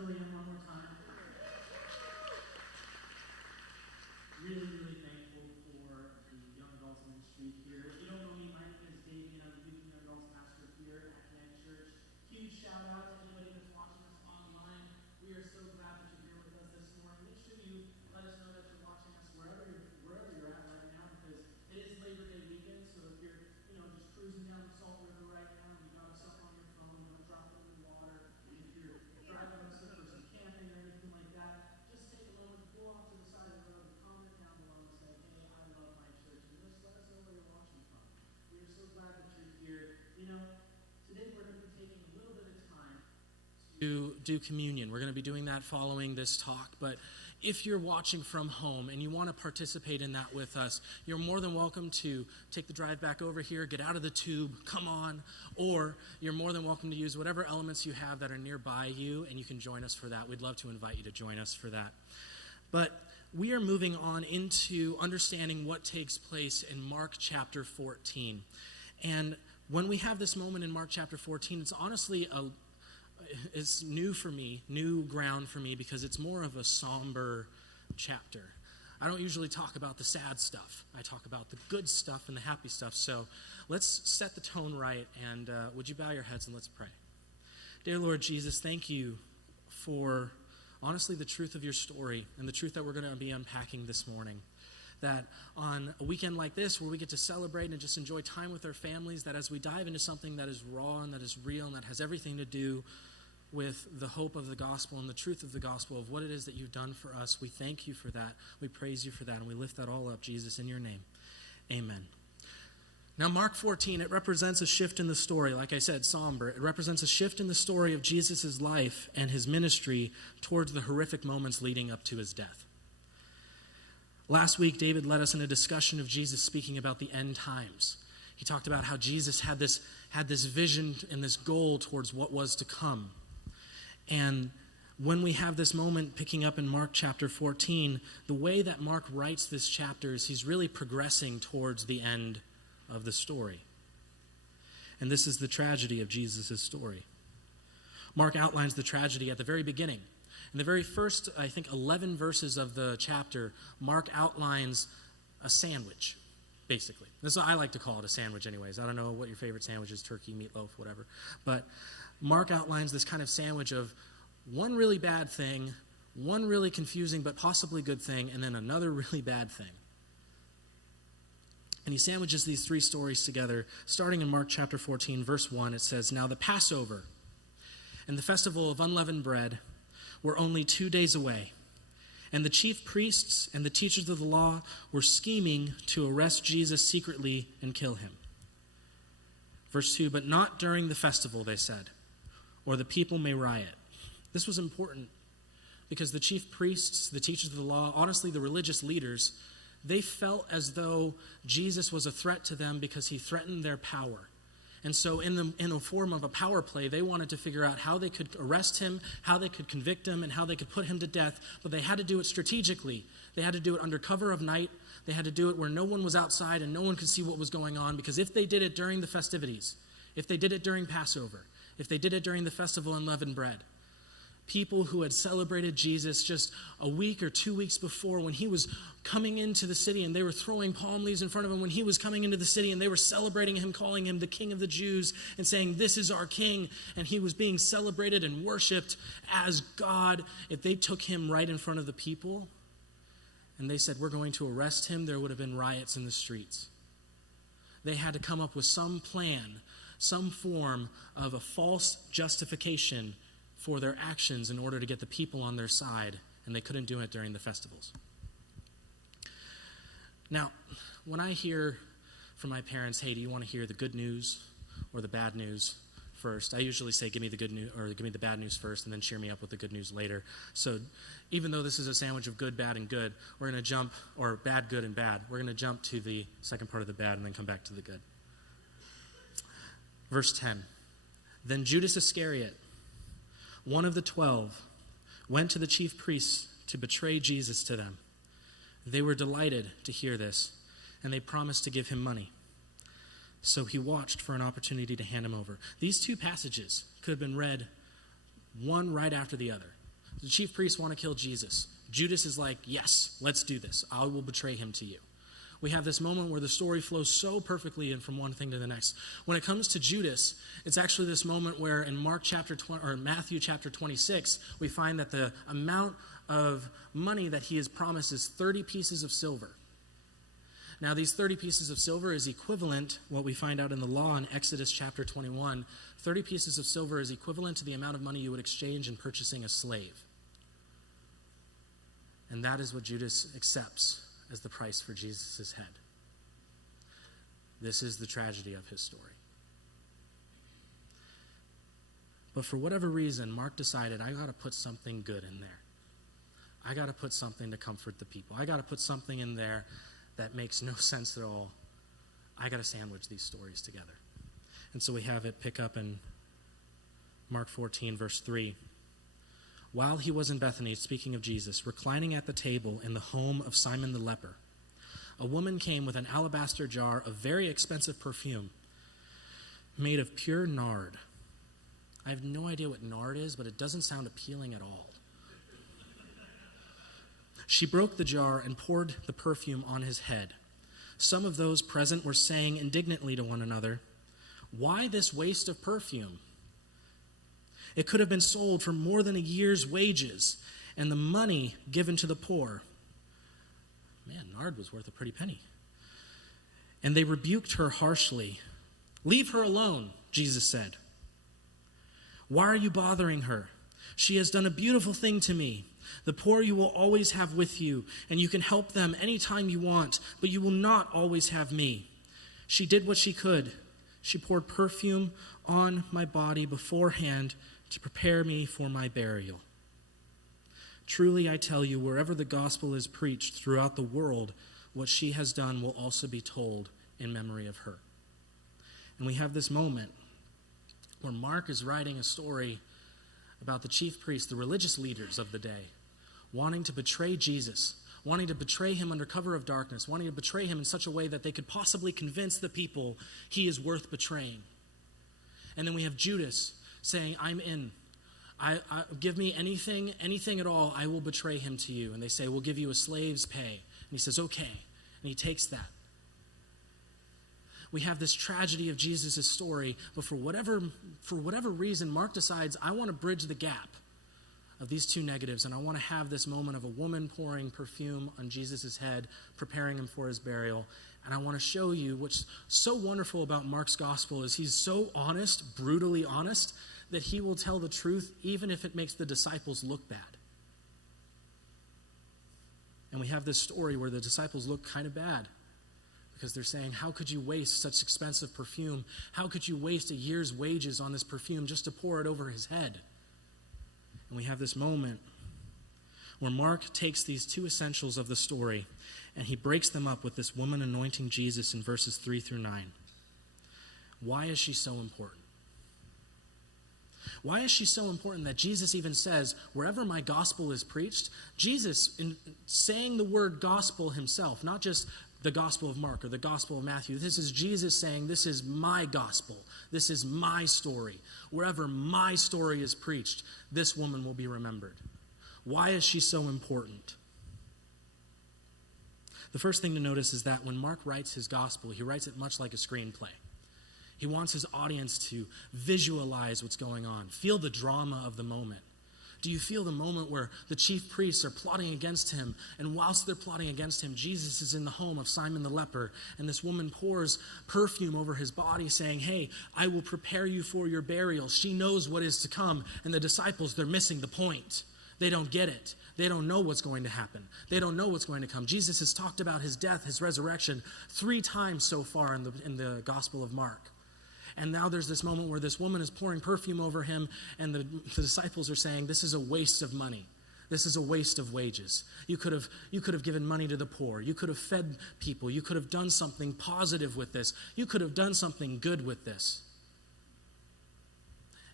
Julian one more time. Really, really thankful for the young adults ministry here. If you don't know me, my name is Davey, and I'm the youth and young adults pastor here at Connect Church. Huge shout out to anybody that's watching us online. We are so glad that you're here with us this morning. Make sure you let us know that you're watching us wherever you're at right now, because it is Labor Day weekend. So if you're just cruising down the Salt River right now and you got us up on your phone, don't drop it in the water. If you're driving us up for some camping or anything like that, just take a moment, go off to the side of the road, and comment down below and say, hey, I love my church, and just let us know where you're watching from. We are so glad that you're here. Today we're going to be taking a little bit of time to do communion. We're going to be doing that following this talk, but if you're watching from home and you want to participate in that with us, you're more than welcome to take the drive back over here, get out of the tube, come on, or you're more than welcome to use whatever elements you have that are nearby you, and you can join us for that. We'd love to invite you to join us for that. But we are moving on into understanding what takes place in Mark chapter 14. And when we have this moment in Mark chapter 14, it's honestly it's new for me, new ground for me, because it's more of a somber chapter. I don't usually talk about the sad stuff. I talk about the good stuff and the happy stuff. So let's set the tone right, and would you bow your heads and let's pray. Dear Lord Jesus, thank you for honestly the truth of your story and the truth that we're going to be unpacking this morning. That on a weekend like this, where we get to celebrate and just enjoy time with our families, that as we dive into something that is raw and that is real and that has everything to do with the hope of the gospel and the truth of the gospel of what it is that you've done for us, we thank you for that. We praise you for that, and we lift that all up, Jesus, in your name. Amen. Now, Mark 14, it represents a shift in the story. Like I said, somber. It represents a shift in the story of Jesus' life and his ministry towards the horrific moments leading up to his death. Last week, David led us in a discussion of Jesus speaking about the end times. He talked about how Jesus had this vision and this goal towards what was to come. And when we have this moment picking up in Mark chapter 14, the way that Mark writes this chapter is he's really progressing towards the end of the story. And this is the tragedy of Jesus' story. Mark outlines the tragedy at the very beginning. In the very first, I think, 11 verses of the chapter, Mark outlines a sandwich, basically. That's what I like to call it, a sandwich anyways. I don't know what your favorite sandwich is, turkey, meatloaf, whatever. But Mark outlines this kind of sandwich of one really bad thing, one really confusing but possibly good thing, and then another really bad thing. And he sandwiches these three stories together. Starting in Mark chapter 14, verse 1, it says, "Now the Passover and the festival of unleavened bread were only 2 days away, and the chief priests and the teachers of the law were scheming to arrest Jesus secretly and kill him." Verse 2, "But not during the festival," they said, "or the people may riot." This was important because the chief priests, the teachers of the law, honestly the religious leaders, they felt as though Jesus was a threat to them because he threatened their power. And so in the form of a power play, they wanted to figure out how they could arrest him, how they could convict him, and how they could put him to death. But they had to do it strategically. They had to do it under cover of night. They had to do it where no one was outside and no one could see what was going on. Because if they did it during the festivities, if they did it during Passover, if they did it during the festival of unleavened bread, people who had celebrated Jesus just a week or 2 weeks before when he was coming into the city, and they were throwing palm leaves in front of him when he was coming into the city, and they were celebrating him, calling him the King of the Jews and saying, "This is our King," and he was being celebrated and worshiped as God. If they took him right in front of the people and they said, "We're going to arrest him," there would have been riots in the streets. They had to come up with some plan, some form of a false justification for their actions in order to get the people on their side, and they couldn't do it during the festivals. Now, when I hear from my parents, "Hey, do you want to hear the good news or the bad news first?" I usually say, "Give me the good news," or "Give me the bad news first, and then cheer me up with the good news later." So even though this is a sandwich of good, bad, and good, we're going to jump, or bad, good, and bad, we're going to jump to the second part of the bad and then come back to the good. Verse 10, "Then Judas Iscariot, one of the 12, went to the chief priests to betray Jesus to them. They were delighted to hear this, and they promised to give him money. So he watched for an opportunity to hand him over." These two passages could have been read one right after the other. The chief priests want to kill Jesus. Judas is like, yes, let's do this. I will betray him to you. We have this moment where the story flows so perfectly in from one thing to the next. When it comes to Judas, it's actually this moment where in Matthew chapter 26, we find that the amount of money that he is promised is 30 pieces of silver. Now, these 30 pieces of silver is equivalent, what we find out in the law in Exodus chapter 21, 30 pieces of silver is equivalent to the amount of money you would exchange in purchasing a slave. And that is what Judas accepts as the price for Jesus' head. This is the tragedy of his story. But for whatever reason, Mark decided, I got to put something good in there. I got to put something to comfort the people. I got to put something in there that makes no sense at all. I got to sandwich these stories together. And so we have it pick up in Mark 14, verse 3. While he was in Bethany, speaking of Jesus, reclining at the table in the home of Simon the leper, a woman came with an alabaster jar of very expensive perfume made of pure nard. I have no idea what nard is, but it doesn't sound appealing at all. She broke the jar and poured the perfume on his head. Some of those present were saying indignantly to one another, "Why this waste of perfume? It could have been sold for more than a year's wages and the money given to the poor." Man, nard was worth a pretty penny. And they rebuked her harshly. "Leave her alone," Jesus said. "Why are you bothering her? She has done a beautiful thing to me. The poor you will always have with you, and you can help them anytime you want, but you will not always have me. She did what she could. She poured perfume on my body beforehand to prepare me for my burial. Truly, I tell you, wherever the gospel is preached throughout the world, what she has done will also be told in memory of her." And we have this moment where Mark is writing a story about the chief priests, the religious leaders of the day, wanting to betray Jesus, wanting to betray him under cover of darkness, wanting to betray him in such a way that they could possibly convince the people he is worth betraying. And then we have Judas saying, "I'm in. Give me anything at all, I will betray him to you." And they say, "We'll give you a slave's pay." And he says, "Okay." And he takes that. We have this tragedy of Jesus' story, but for whatever reason, Mark decides, I want to bridge the gap of these two negatives, and I want to have this moment of a woman pouring perfume on Jesus' head, preparing him for his burial. And I want to show you what's so wonderful about Mark's gospel is he's so honest, brutally honest, that he will tell the truth even if it makes the disciples look bad. And we have this story where the disciples look kind of bad because they're saying, "How could you waste such expensive perfume? How could you waste a year's wages on this perfume just to pour it over his head?" And we have this moment where Mark takes these two essentials of the story and he breaks them up with this woman anointing Jesus in verses 3 through 9. Why is she so important? Why is she so important that Jesus even says, wherever my gospel is preached, Jesus, in saying the word gospel himself, not just the gospel of Mark or the gospel of Matthew, this is Jesus saying, this is my gospel, this is my story. Wherever my story is preached, this woman will be remembered. Why is she so important? The first thing to notice is that when Mark writes his gospel, he writes it much like a screenplay. He wants his audience to visualize what's going on, feel the drama of the moment. Do you feel the moment where the chief priests are plotting against him, and whilst they're plotting against him, Jesus is in the home of Simon the leper, and this woman pours perfume over his body saying, "Hey, I will prepare you for your burial." She knows what is to come, and the disciples, they're missing the point. They don't get it. They don't know what's going to happen. They don't know what's going to come. Jesus has talked about his death, his resurrection 3 times so far in the Gospel of Mark. And now there's this moment where this woman is pouring perfume over him, and the disciples are saying, this is a waste of money. This is a waste of wages. You could have given money to the poor. You could have fed people. You could have done something positive with this. You could have done something good with this.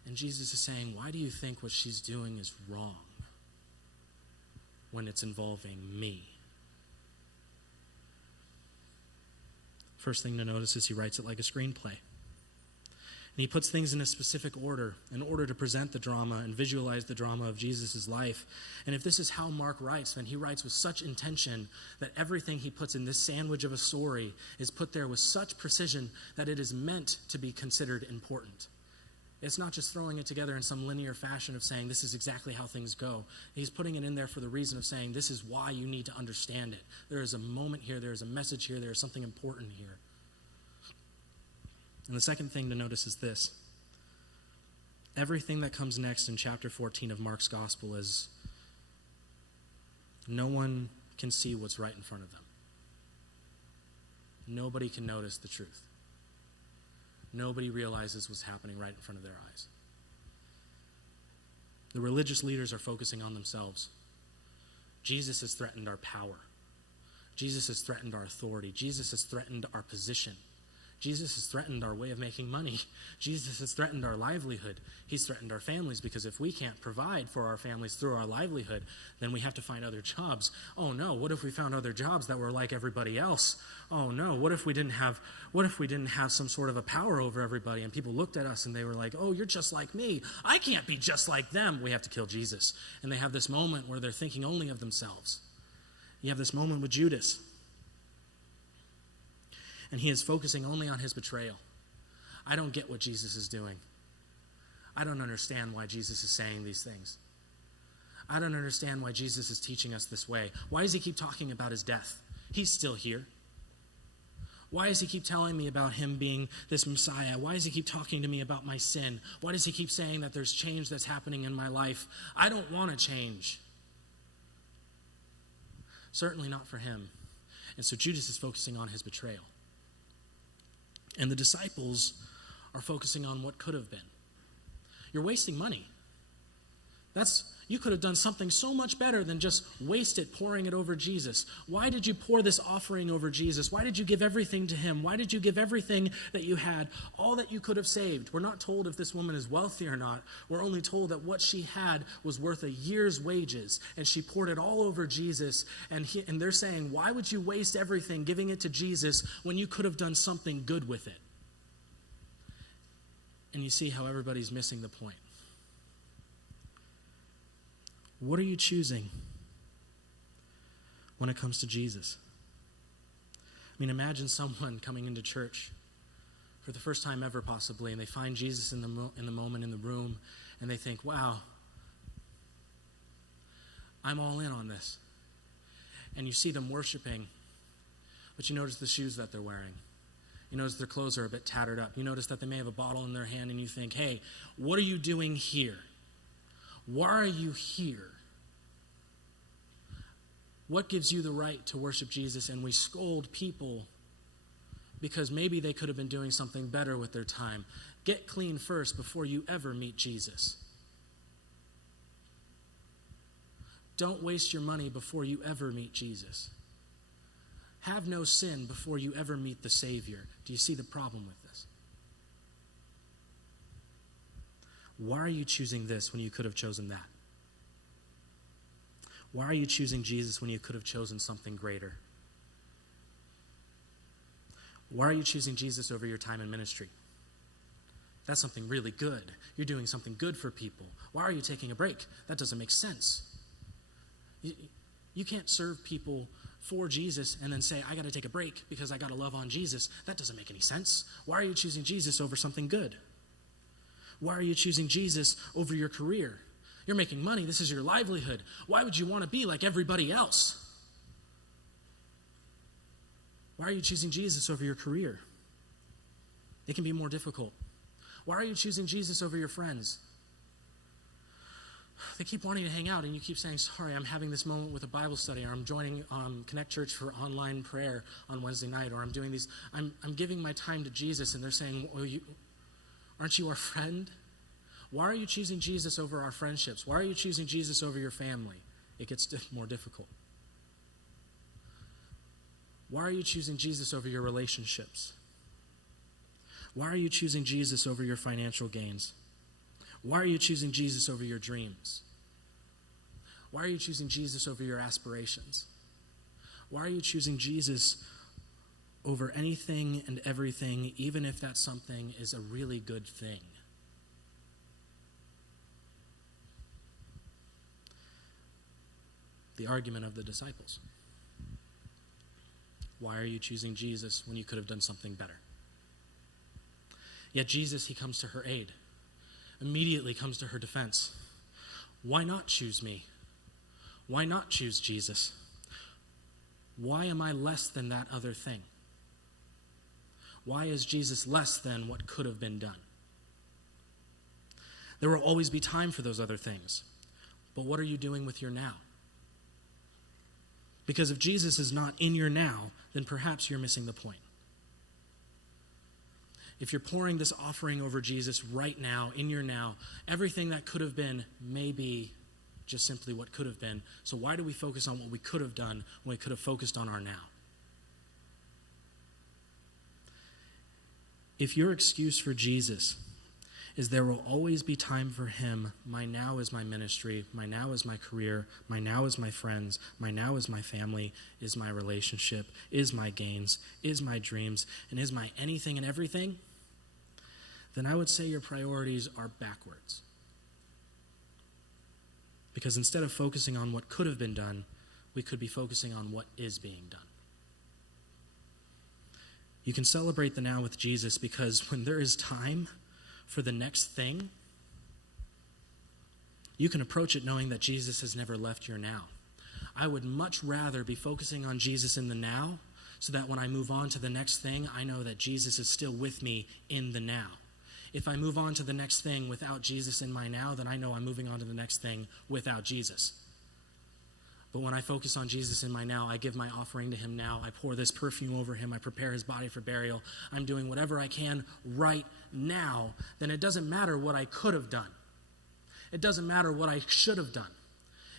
And Jesus is saying, why do you think what she's doing is wrong when it's involving me? First thing to notice is he writes it like a screenplay. And he puts things in a specific order in order to present the drama and visualize the drama of Jesus' life. And if this is how Mark writes, then he writes with such intention that everything he puts in this sandwich of a story is put there with such precision that it is meant to be considered important. It's not just throwing it together in some linear fashion of saying this is exactly how things go. He's putting it in there for the reason of saying this is why you need to understand it. There is a moment here, there is a message here, there is something important here. And the second thing to notice is this. Everything that comes next in chapter 14 of Mark's gospel is no one can see what's right in front of them. Nobody can notice the truth. Nobody realizes what's happening right in front of their eyes. The religious leaders are focusing on themselves. Jesus has threatened our power. Jesus has threatened our authority. Jesus has threatened our position. Jesus has threatened our way of making money. Jesus has threatened our livelihood. He's threatened our families, because if we can't provide for our families through our livelihood, then we have to find other jobs. Oh no, what if we found other jobs that were like everybody else? Oh no, what if we didn't have some sort of a power over everybody and people looked at us and they were like, oh, you're just like me. I can't be just like them. We have to kill Jesus. And they have this moment where they're thinking only of themselves. You have this moment with Judas. And he is focusing only on his betrayal. I don't get what Jesus is doing. I don't understand why Jesus is saying these things. I don't understand why Jesus is teaching us this way. Why does he keep talking about his death? He's still here. Why does he keep telling me about him being this Messiah? Why does he keep talking to me about my sin? Why does he keep saying that there's change that's happening in my life? I don't want to change. Certainly not for him. And so Judas is focusing on his betrayal. And the disciples are focusing on what could have been. You're wasting money. You could have done something so much better than just waste it pouring it over Jesus. Why did you pour this offering over Jesus? Why did you give everything to him? Why did you give everything that you had, all that you could have saved? We're not told if this woman is wealthy or not. We're only told that what she had was worth a year's wages, and she poured it all over Jesus. And they're saying, why would you waste everything giving it to Jesus when you could have done something good with it? And you see how everybody's missing the point. What are you choosing when it comes to Jesus? I mean, imagine someone coming into church for the first time ever, possibly, and they find Jesus in the moment in the room, and they think, wow, I'm all in on this. And you see them worshiping, but you notice the shoes that they're wearing. You notice their clothes are a bit tattered up. You notice that they may have a bottle in their hand, and you think, hey, what are you doing here? Why are you here? What gives you the right to worship Jesus? And we scold people because maybe they could have been doing something better with their time. Get clean first before you ever meet Jesus. Don't waste your money before you ever meet Jesus. Have no sin before you ever meet the Savior. Do you see the problem with this? Why are you choosing this when you could have chosen that? Why are you choosing Jesus when you could have chosen something greater? Why are you choosing Jesus over your time in ministry? That's something really good. You're doing something good for people. Why are you taking a break? That doesn't make sense. You can't serve people for Jesus and then say, I got to take a break because I got to love on Jesus. That doesn't make any sense. Why are you choosing Jesus over something good? Why are you choosing Jesus over your career? You're making money. This is your livelihood. Why would you want to be like everybody else? Why are you choosing Jesus over your career? It can be more difficult. Why are you choosing Jesus over your friends? They keep wanting to hang out, and you keep saying, sorry, I'm having this moment with a Bible study, or I'm joining Connect Church for online prayer on Wednesday night, or I'm doing these, I'm giving my time to Jesus, and they're saying, well, aren't you our friend? Why are you choosing Jesus over our friendships? Why are you choosing Jesus over your family? It gets more difficult. Why are you choosing Jesus over your relationships? Why are you choosing Jesus over your financial gains? Why are you choosing Jesus over your dreams? Why are you choosing Jesus over your aspirations? Why are you choosing Jesus over anything and everything, even if that something is a really good thing. The argument of the disciples. Why are you choosing Jesus when you could have done something better? Yet Jesus, he comes to her aid, immediately comes to her defense. Why not choose me? Why not choose Jesus? Why am I less than that other thing? Why is Jesus less than what could have been done? There will always be time for those other things. But what are you doing with your now? Because if Jesus is not in your now, then perhaps you're missing the point. If you're pouring this offering over Jesus right now, in your now, everything that could have been may be just simply what could have been. So why do we focus on what we could have done when we could have focused on our now? If your excuse for Jesus is there will always be time for him, my now is my ministry, my now is my career, my now is my friends, my now is my family, is my relationship, is my gains, is my dreams, and is my anything and everything, then I would say your priorities are backwards. Because instead of focusing on what could have been done, we could be focusing on what is being done. You can celebrate the now with Jesus because when there is time for the next thing, you can approach it knowing that Jesus has never left your now. I would much rather be focusing on Jesus in the now so that when I move on to the next thing, I know that Jesus is still with me in the now. If I move on to the next thing without Jesus in my now, then I know I'm moving on to the next thing without Jesus. But when I focus on Jesus in my now, I give my offering to him now. I pour this perfume over him. I prepare his body for burial. I'm doing whatever I can right now. Then it doesn't matter what I could have done. It doesn't matter what I should have done.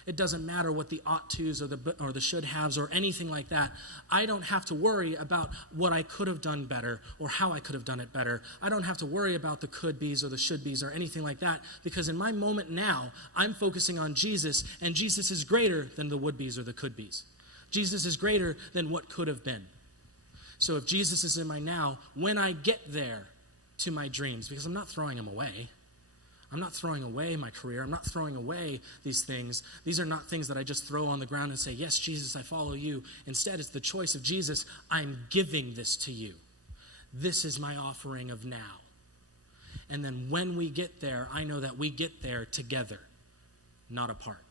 It doesn't matter what the ought tos or the should haves or anything like that. I don't have to worry about what I could have done better or how I could have done it better. I don't have to worry about the could be's or the should be's or anything like that, because in my moment now, I'm focusing on Jesus, and Jesus is greater than the would be's or the could be's. Jesus is greater than what could have been. So if Jesus is in my now, when I get there to my dreams, because I'm not throwing them away. I'm not throwing away my career. I'm not throwing away these things. These are not things that I just throw on the ground and say, yes, Jesus, I follow you. Instead, it's the choice of Jesus. I'm giving this to you. This is my offering of now. And then when we get there, I know that we get there together, not apart.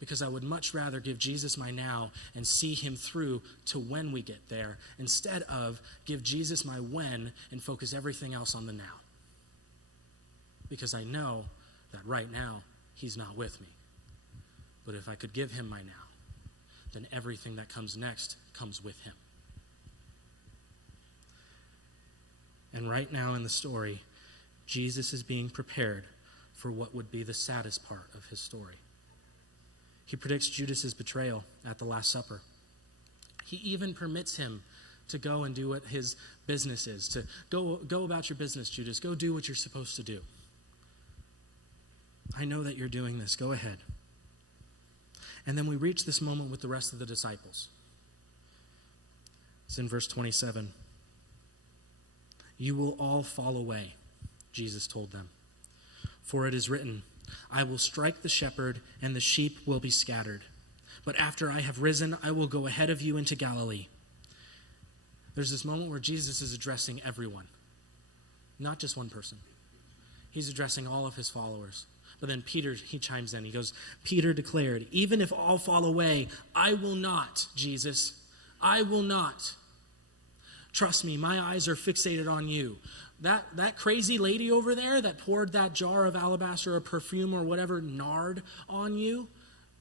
Because I would much rather give Jesus my now and see him through to when we get there, instead of give Jesus my when and focus everything else on the now. Because I know that right now, he's not with me. But if I could give him my now, then everything that comes next comes with him. And right now in the story, Jesus is being prepared for what would be the saddest part of his story. He predicts Judas's betrayal at the Last Supper. He even permits him to go and do what his business is, to go about your business, Judas. Go do what you're supposed to do. I know that you're doing this. Go ahead. And then we reach this moment with the rest of the disciples. It's in verse 27. You will all fall away, Jesus told them. For it is written, I will strike the shepherd, and the sheep will be scattered. But after I have risen, I will go ahead of you into Galilee. There's this moment where Jesus is addressing everyone, not just one person. He's addressing all of his followers. But then Peter, he chimes in. He goes, Peter declared, even if all fall away, I will not, Jesus. I will not. Trust me, my eyes are fixated on you. That crazy lady over there that poured that jar of alabaster or perfume or whatever nard on you,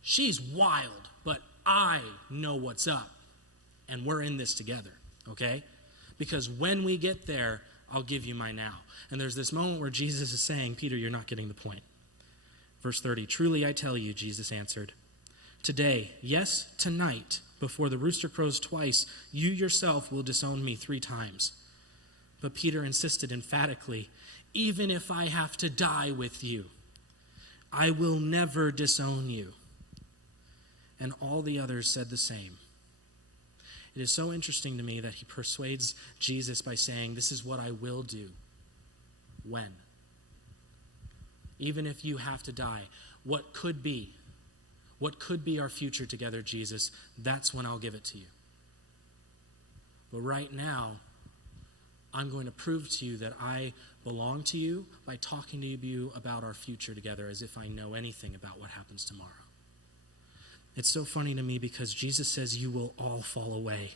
she's wild, but I know what's up. And we're in this together, okay? Because when we get there, I'll give you my now. And there's this moment where Jesus is saying, Peter, you're not getting the point. Verse 30, truly I tell you, Jesus answered, today, yes, tonight, before the rooster crows twice, you yourself will disown me 3 times. But Peter insisted emphatically, even if I have to die with you, I will never disown you. And all the others said the same. It is so interesting to me that he persuades Jesus by saying, this is what I will do. When? Even if you have to die, what could be our future together, Jesus? That's when I'll give it to you. But right now, I'm going to prove to you that I belong to you by talking to you about our future together as if I know anything about what happens tomorrow. It's so funny to me because Jesus says you will all fall away.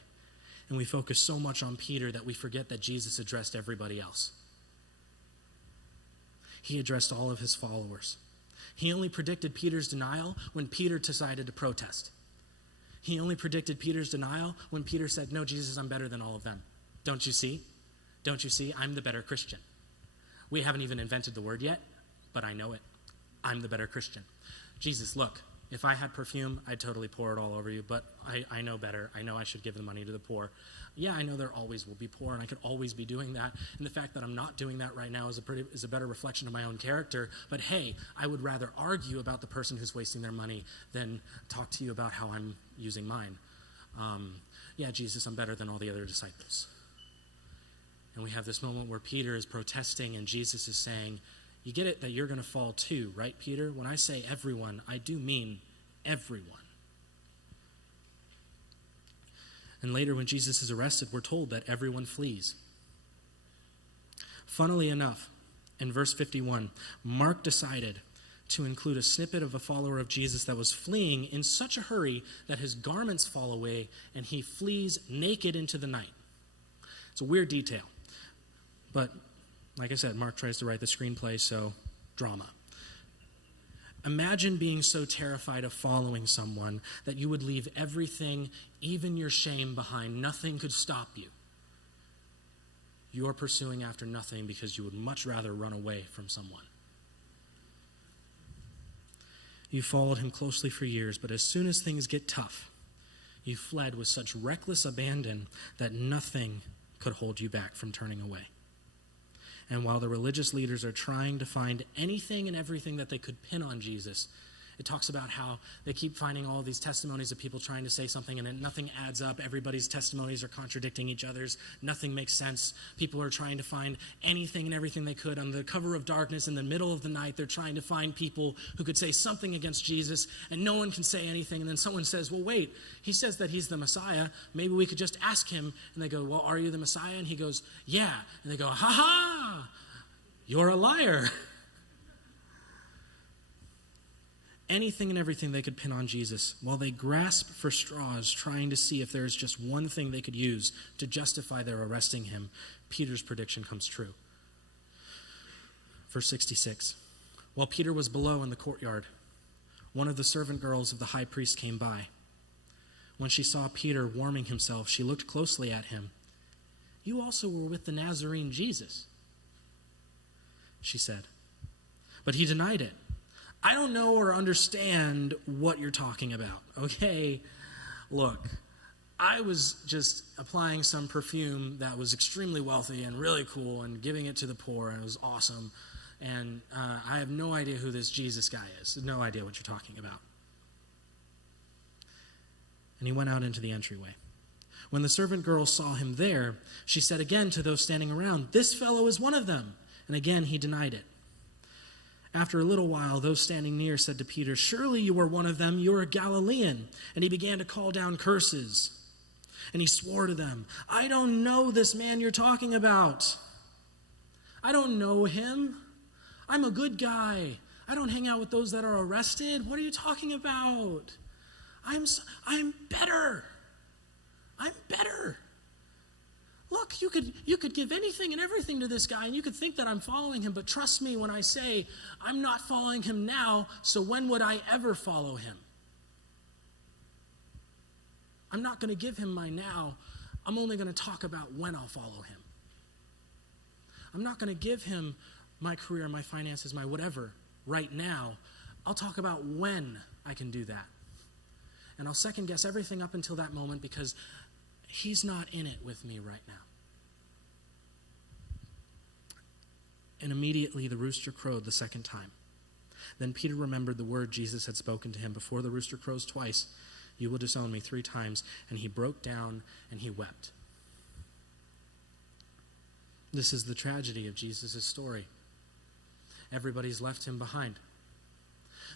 And we focus so much on Peter that we forget that Jesus addressed everybody else. He addressed all of his followers. He only predicted Peter's denial when Peter decided to protest. He only predicted Peter's denial when Peter said, no, Jesus, I'm better than all of them. Don't you see? Don't you see? I'm the better Christian. We haven't even invented the word yet, but I know it. I'm the better Christian. Jesus, look, if I had perfume, I'd totally pour it all over you, but I know better. I know I should give the money to the poor. Yeah, I know there always will be poor, and I could always be doing that. And the fact that I'm not doing that right now is a better reflection of my own character. But hey, I would rather argue about the person who's wasting their money than talk to you about how I'm using mine. Yeah, Jesus, I'm better than all the other disciples. And we have this moment where Peter is protesting, and Jesus is saying, you get it that you're going to fall too, right, Peter? When I say everyone, I do mean everyone. And later when Jesus is arrested, we're told that everyone flees. Funnily enough, in verse 51, Mark decided to include a snippet of a follower of Jesus that was fleeing in such a hurry that his garments fall away and he flees naked into the night. It's a weird detail. But like I said, Mark tries to write the screenplay, so drama. Imagine being so terrified of following someone that you would leave everything, even your shame, behind. Nothing could stop you. You're pursuing after nothing because you would much rather run away from someone. You followed him closely for years, but as soon as things get tough, you fled with such reckless abandon that nothing could hold you back from turning away. And while the religious leaders are trying to find anything and everything that they could pin on Jesus, it talks about how they keep finding all these testimonies of people trying to say something and then nothing adds up. Everybody's testimonies are contradicting each other's. Nothing makes sense. People are trying to find anything and everything they could. On the cover of darkness in the middle of the night, they're trying to find people who could say something against Jesus, and no one can say anything. And then someone says, well, wait, he says that he's the Messiah. Maybe we could just ask him. And they go, well, are you the Messiah? And he goes, yeah. And they go, ha-ha, you're a liar. Anything and everything they could pin on Jesus while they grasp for straws, trying to see if there's just one thing they could use to justify their arresting him. Peter's prediction comes true. Verse 66. While Peter was below in the courtyard, one of the servant girls of the high priest came by. When she saw Peter warming himself, she looked closely at him. You also were with the Nazarene Jesus, she said. But he denied it. I don't know or understand what you're talking about, okay? Look, I was just applying some perfume that was extremely wealthy and really cool and giving it to the poor, and it was awesome. And I have no idea who this Jesus guy is. No idea what you're talking about. And he went out into the entryway. When the servant girl saw him there, she said again to those standing around, this fellow is one of them. And again he denied it. After a little while, those standing near said to Peter, surely you are one of them, you're a Galilean. And he began to call down curses. And he swore to them, I don't know this man you're talking about. I don't know him. I'm a good guy. I don't hang out with those that are arrested. What are you talking about? I'm better. I'm better. Look, you could give anything and everything to this guy, and you could think that I'm following him, but trust me when I say I'm not following him now, so when would I ever follow him? I'm not going to give him my now. I'm only going to talk about when I'll follow him. I'm not going to give him my career, my finances, my whatever right now. I'll talk about when I can do that. And I'll second guess everything up until that moment because he's not in it with me right now. And immediately the rooster crowed the second time. Then Peter remembered the word Jesus had spoken to him. Before the rooster crows twice, you will disown me 3 times. And he broke down and he wept. This is the tragedy of Jesus' story. Everybody's left him behind.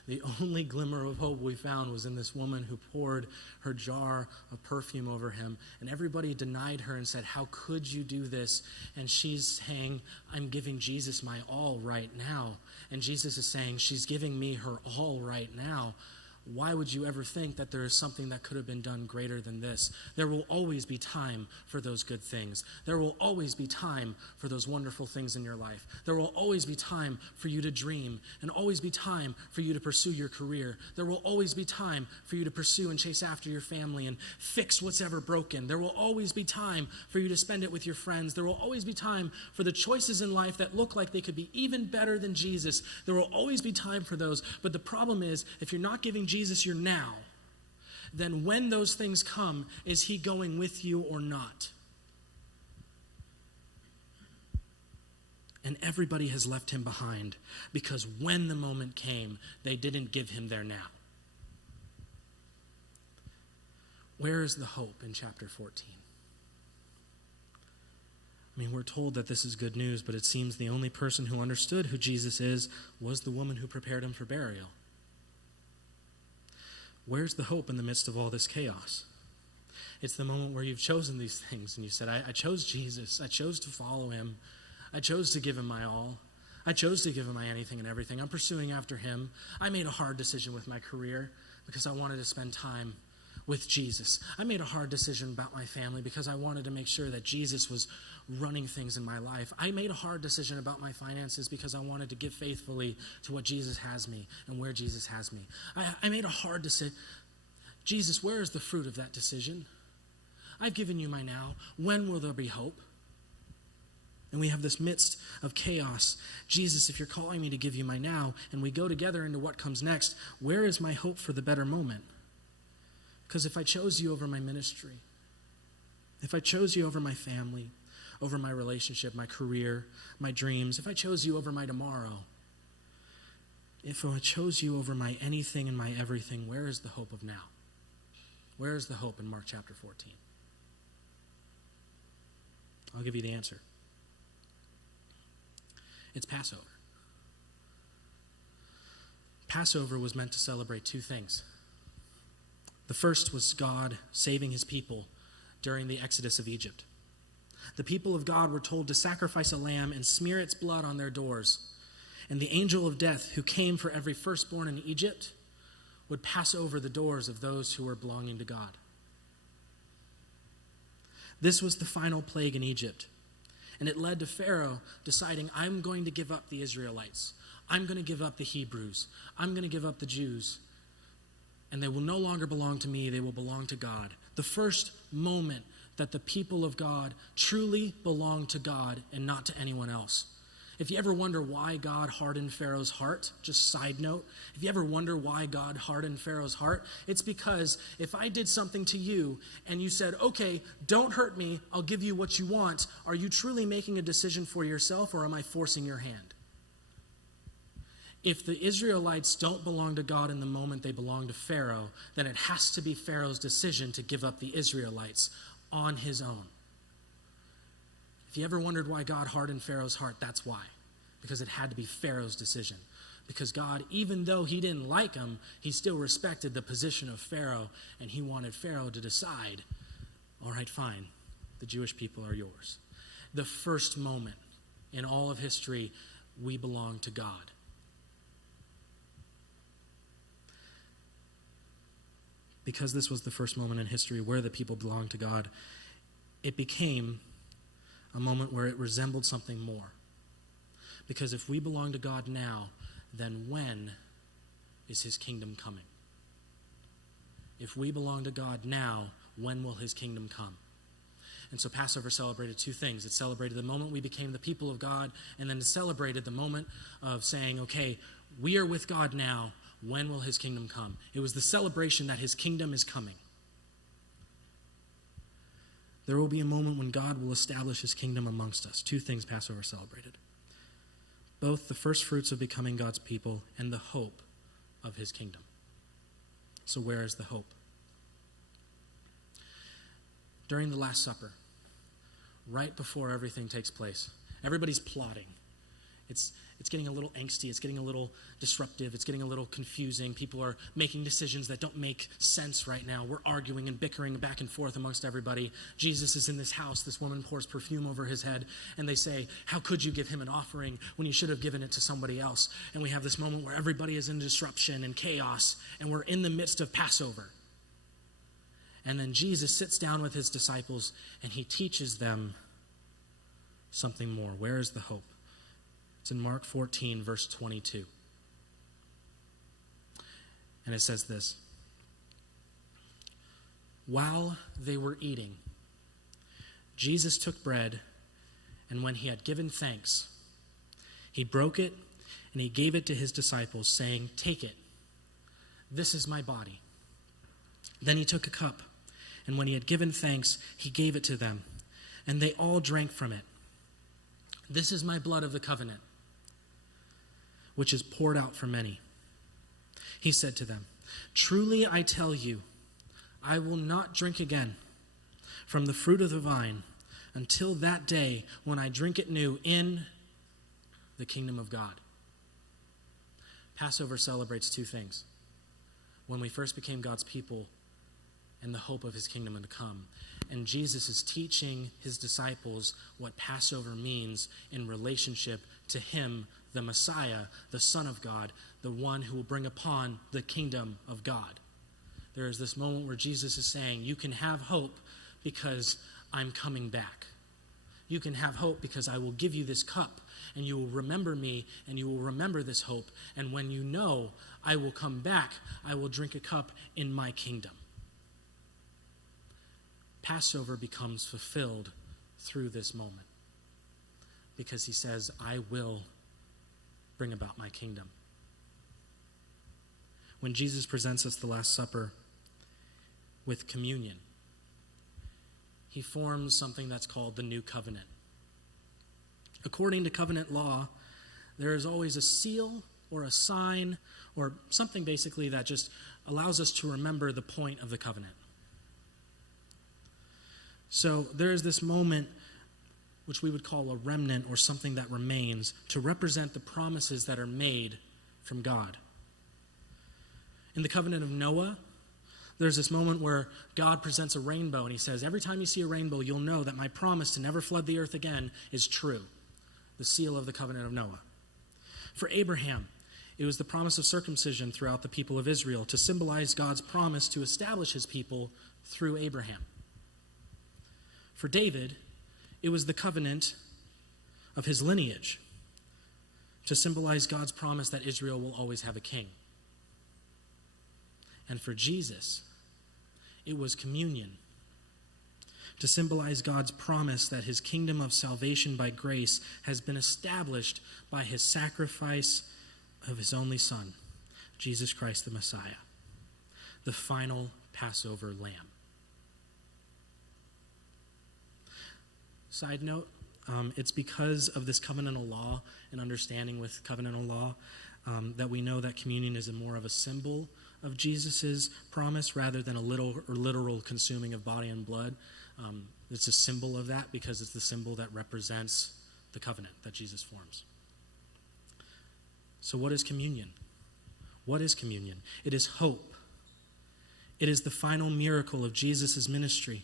The only glimmer of hope we found was in this woman who poured her jar of perfume over him. And everybody denied her and said, how could you do this? And she's saying, I'm giving Jesus my all right now. And Jesus is saying, she's giving me her all right now. Why would you ever think that there is something that could have been done greater than this? There will always be time for those good things. There will always be time for those wonderful things in your life. There will always be time for you to dream and always be time for you to pursue your career. There will always be time for you to pursue and chase after your family and fix what's ever broken. There will always be time for you to spend it with your friends. There will always be time for the choices in life that look like they could be even better than Jesus. There will always be time for those. But the problem is, if you're not giving Jesus your now, then when those things come, is he going with you or not? And everybody has left him behind because when the moment came, they didn't give him their now. Where is the hope in chapter 14? I mean, we're told that this is good news, but it seems the only person who understood who Jesus is was the woman who prepared him for burial. Where's the hope in the midst of all this chaos? It's the moment where you've chosen these things and you said, I chose Jesus. I chose to follow him. I chose to give him my all. I chose to give him my anything and everything. I'm pursuing after him. I made a hard decision with my career because I wanted to spend time with Jesus. I made a hard decision about my family because I wanted to make sure that Jesus was running things in my life. I made a hard decision about my finances because I wanted to give faithfully to what Jesus has me and where Jesus has me. I made a hard decision. Jesus, where is the fruit of that decision? I've given you my now. When will there be hope? And we have this midst of chaos. Jesus, if you're calling me to give you my now, and we go together into what comes next, where is my hope for the better moment? Because if I chose you over my ministry, if I chose you over my family, over my relationship, my career, my dreams, if I chose you over my tomorrow, if I chose you over my anything and my everything, where is the hope of now? Where is the hope in Mark chapter 14? I'll give you the answer. It's Passover. Passover was meant to celebrate 2 things. The first was God saving his people during the exodus of Egypt. The people of God were told to sacrifice a lamb and smear its blood on their doors. And the angel of death, who came for every firstborn in Egypt, would pass over the doors of those who were belonging to God. This was the final plague in Egypt. And it led to Pharaoh deciding, I'm going to give up the Israelites. I'm going to give up the Hebrews. I'm going to give up the Jews. And they will no longer belong to me. They will belong to God. The first moment that the people of God truly belong to God and not to anyone else. If you ever wonder why God hardened Pharaoh's heart, just side note, if you ever wonder why God hardened Pharaoh's heart, it's because if I did something to you and you said, okay, don't hurt me, I'll give you what you want, are you truly making a decision for yourself or am I forcing your hand? If the Israelites don't belong to God in the moment they belong to Pharaoh, then it has to be Pharaoh's decision to give up the Israelites on his own. If you ever wondered why God hardened Pharaoh's heart, that's why. Because it had to be Pharaoh's decision. Because God, even though he didn't like him, he still respected the position of Pharaoh, and he wanted Pharaoh to decide, all right, fine, the Jewish people are yours. The first moment in all of history, we belong to God. Because this was the first moment in history where the people belonged to God, it became a moment where it resembled something more. Because if we belong to God now, then when is his kingdom coming? If we belong to God now, when will his kingdom come? And so Passover celebrated 2 things. It celebrated the moment we became the people of God, and then it celebrated the moment of saying, okay, we are with God now, when will his kingdom come? It was the celebration that his kingdom is coming. There will be a moment when God will establish his kingdom amongst us. 2 things Passover celebrated. Both the first fruits of becoming God's people and the hope of his kingdom. So where is the hope? during the Last Supper, right before everything takes place. Everybody's plotting. It's getting a little angsty. It's getting a little disruptive. It's getting a little confusing. People are making decisions that don't make sense right now. We're arguing and bickering back and forth amongst everybody. Jesus is in this house. This woman pours perfume over his head, and they say, how could you give him an offering when you should have given it to somebody else? And we have this moment where everybody is in disruption and chaos, and we're in the midst of Passover. And then Jesus sits down with his disciples, and he teaches them something more. Where is the hope? It's in Mark 14, verse 22. And it says this: while they were eating, Jesus took bread, and when he had given thanks, he broke it, and he gave it to his disciples, saying, take it. This is my body. Then he took a cup, and when he had given thanks, he gave it to them, and they all drank from it. This is my blood of the covenant, which is poured out for many. He said to them, truly I tell you, I will not drink again from the fruit of the vine until that day when I drink it new in the kingdom of God. Passover celebrates two things: when we first became God's people and the hope of his kingdom to come. And Jesus is teaching his disciples what Passover means in relationship to him, the Messiah, the Son of God, the one who will bring upon the kingdom of God. There is this moment where Jesus is saying, you can have hope because I'm coming back. You can have hope because I will give you this cup, and you will remember me, and you will remember this hope. And when you know I will come back, I will drink a cup in my kingdom. Passover becomes fulfilled through this moment because he says, I will bring about my kingdom. When Jesus presents us the Last Supper with communion, he forms something that's called the New Covenant. According to covenant law, there is always a seal or a sign or something basically that just allows us to remember the point of the covenant. So there is this moment which we would call a remnant or something that remains to represent the promises that are made from God. In the covenant of Noah, there's this moment where God presents a rainbow and he says, every time you see a rainbow, you'll know that my promise to never flood the earth again is true. The seal of the covenant of Noah. For Abraham, it was the promise of circumcision throughout the people of Israel to symbolize God's promise to establish his people through Abraham. For David, it was the covenant of his lineage to symbolize God's promise that Israel will always have a king. And for Jesus, it was communion to symbolize God's promise that his kingdom of salvation by grace has been established by his sacrifice of his only Son, Jesus Christ the Messiah, the final Passover lamb. Side note, it's because of this covenantal law and understanding with covenantal law that we know that communion is more of a symbol of Jesus' promise rather than a literal consuming of body and blood. It's a symbol of that because it's the symbol that represents the covenant that Jesus forms. So what is communion? What is communion? It is hope. It is the final miracle of Jesus' ministry.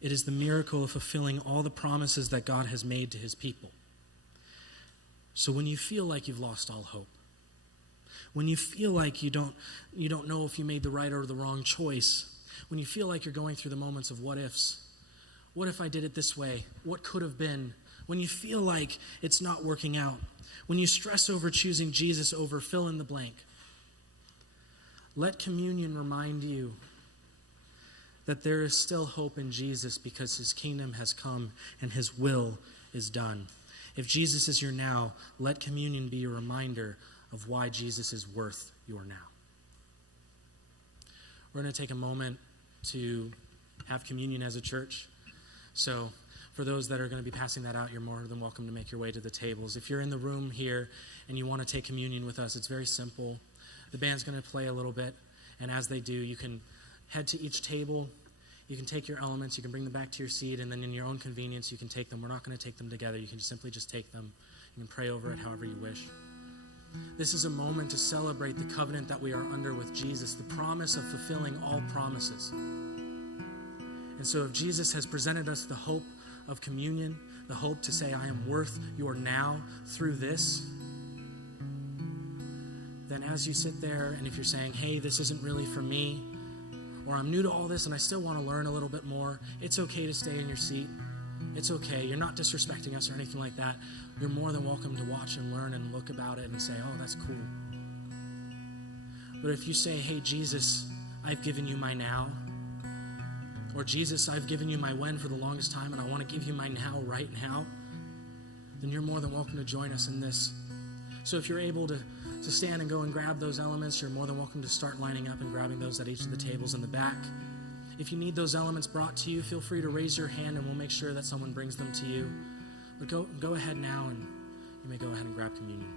It is the miracle of fulfilling all the promises that God has made to his people. So when you feel like you've lost all hope, when you feel like you don't know if you made the right or the wrong choice, when you feel like you're going through the moments of what ifs, what if I did it this way? What could have been? When you feel like it's not working out, when you stress over choosing Jesus over fill in the blank, let communion remind you that there is still hope in Jesus because his kingdom has come and his will is done. If Jesus is your now, let communion be a reminder of why Jesus is worth your now. We're going to take a moment to have communion as a church. So for those that are going to be passing that out, you're more than welcome to make your way to the tables. If you're in the room here and you want to take communion with us, it's very simple. The band's going to play a little bit, and as they do, you can head to each table. You can take your elements, you can bring them back to your seat, and then in your own convenience, you can take them. We're not going to take them together. You can simply just take them. You can pray over it however you wish. This is a moment to celebrate the covenant that we are under with Jesus, the promise of fulfilling all promises. And so if Jesus has presented us the hope of communion, the hope to say, I am worth your now through this, then as you sit there, and if you're saying, hey, this isn't really for me, or I'm new to all this and I still want to learn a little bit more, it's okay to stay in your seat. It's okay. You're not disrespecting us or anything like that. You're more than welcome to watch and learn and look about it and say, oh, that's cool. But if you say, hey, Jesus, I've given you my now, or Jesus, I've given you my when for the longest time and I want to give you my now right now, then you're more than welcome to join us in this. So if you're able to stand and go and grab those elements, you're more than welcome to start lining up and grabbing those at each of the tables in the back. If you need those elements brought to you, feel free to raise your hand and we'll make sure that someone brings them to you. But go ahead now and you may go ahead and grab communion.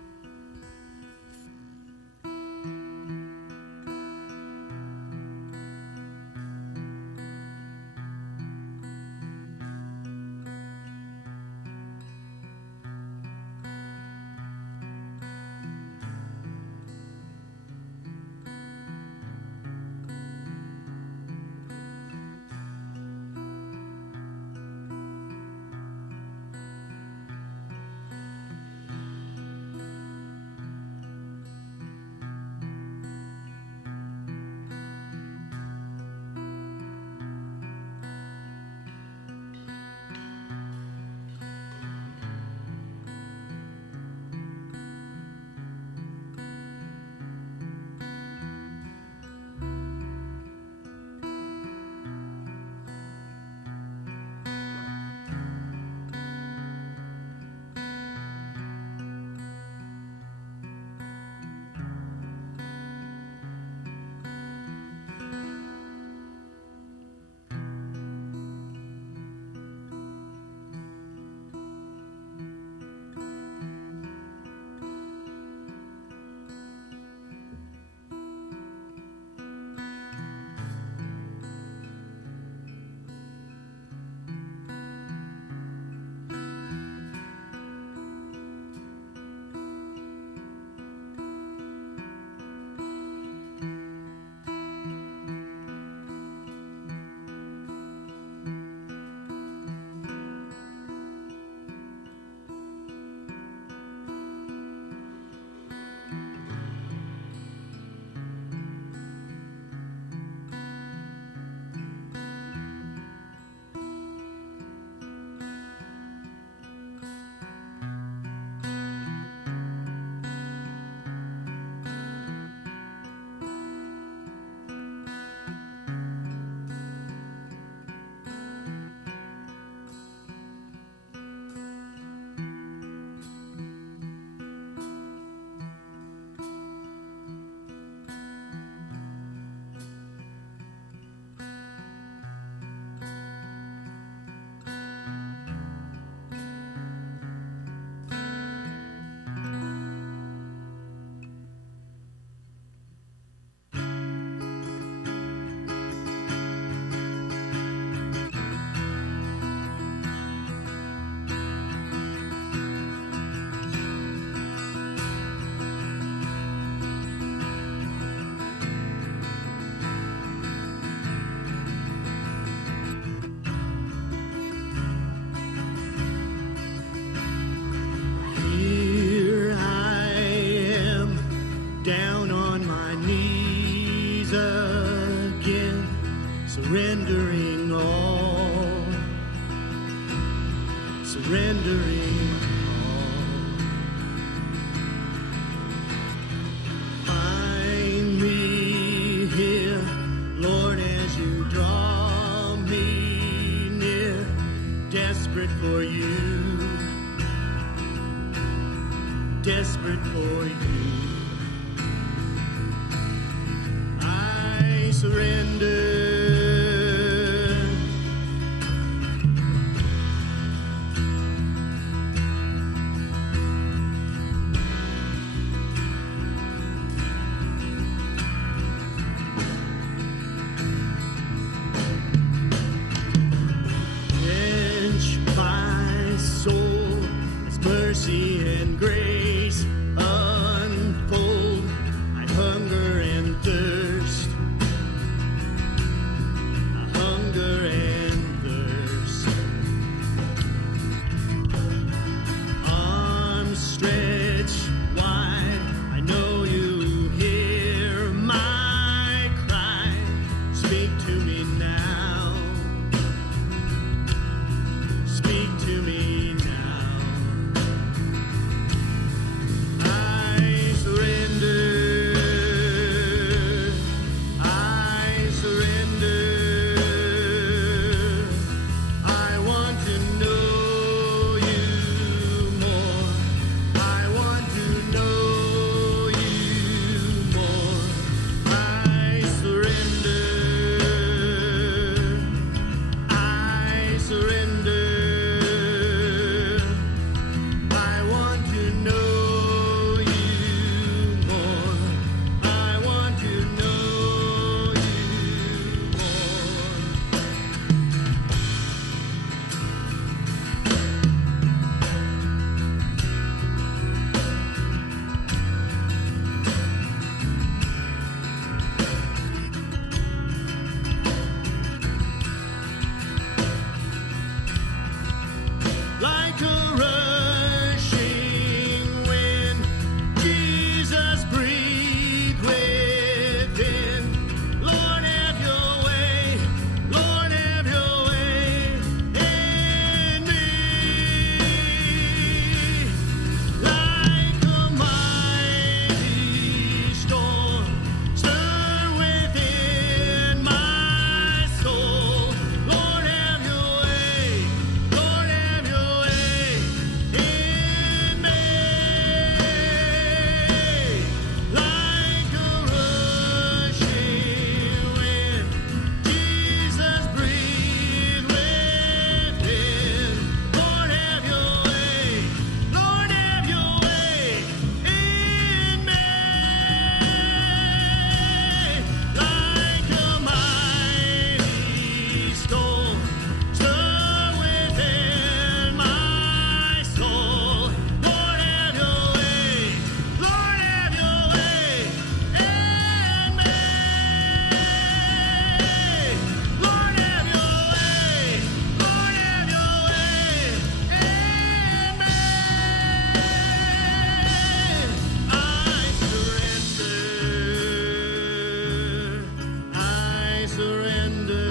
Down on my knees again, surrendering all, surrendering all. Find me here, Lord, as you draw me near, desperate for you, desperate for you. Surrender. grace unfold. I hunger and thirst. I hunger and thirst. Arms stretched wide. I know you hear my cry. Speak to me now. Speak to me now. I surrender. I surrender. I want to know you more. I want to know you more. I surrender. I surrender. I want to know you more. I want to know you more. Like a rushing wind, Jesus breathe within. Lord, have your way. Lord, have your way in me. Like a mighty storm, stir within my soul. Lord, have your way. Lord, have your way in me. Like a rushing wind, Jesus breathe within. Lord, have your way. Lord, have your way in me. Like a mighty storm, stir within my soul. Lord, have your way. Lord, have your way in me. Lord, have your way. Lord, have your way in me. I surrender.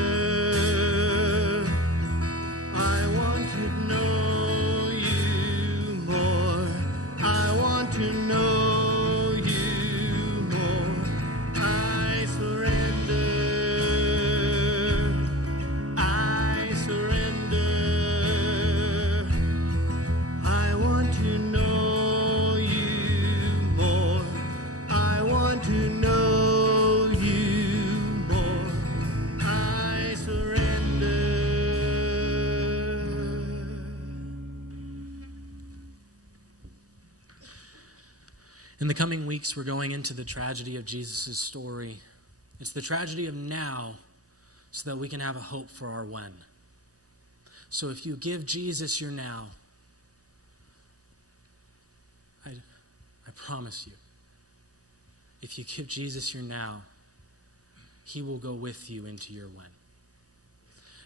I want to know you more. I want to know you more. I surrender. I surrender. I want to know you more. I want to know you more. I surrender. In the coming weeks, we're going into the tragedy of Jesus' story. It's the tragedy of now so that we can have a hope for our when. So if you give Jesus your now, I promise you, if you give Jesus your now, he will go with you into your when.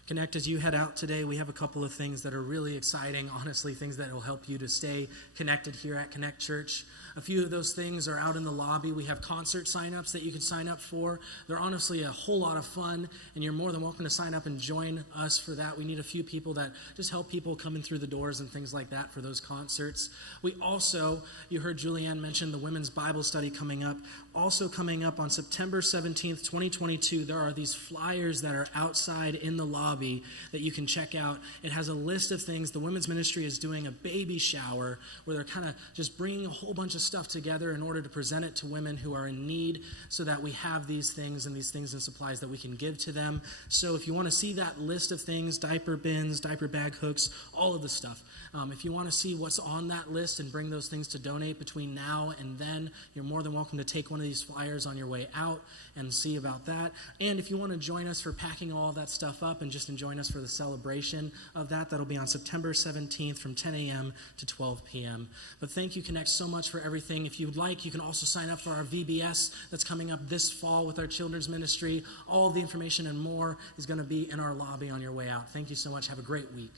Connect, as you head out today, we have a couple of things that are really exciting, honestly, things that will help you to stay connected here at Connect Church. A few of those things are out in the lobby. We have concert signups that you can sign up for. They're honestly a whole lot of fun, and you're more than welcome to sign up and join us for that. We need a few people that just help people coming through the doors and things like that for those concerts. We also, you heard Julianne mention the Women's Bible Study coming up. Also coming up on September 17th, 2022, there are these flyers that are outside in the lobby that you can check out. It has a list of things. The women's ministry is doing a baby shower where they're kind of just bringing a whole bunch of stuff together in order to present it to women who are in need, so that we have these things and supplies that we can give to them. So if you want to see that list of things, diaper bins, diaper bag hooks, all of the stuff, if you want to see what's on that list and bring those things to donate between now and then, you're more than welcome to take one one of these flyers on your way out and see about that. And if you want to join us for packing all of that stuff up and just join us for the celebration of that, that'll be on September 17th from 10 a.m. to 12 p.m. But thank you, Connect, so much for everything. If you would like, you can also sign up for our VBS that's coming up this fall with our children's ministry. All the information and more is going to be in our lobby on your way out. Thank you so much. Have a great week.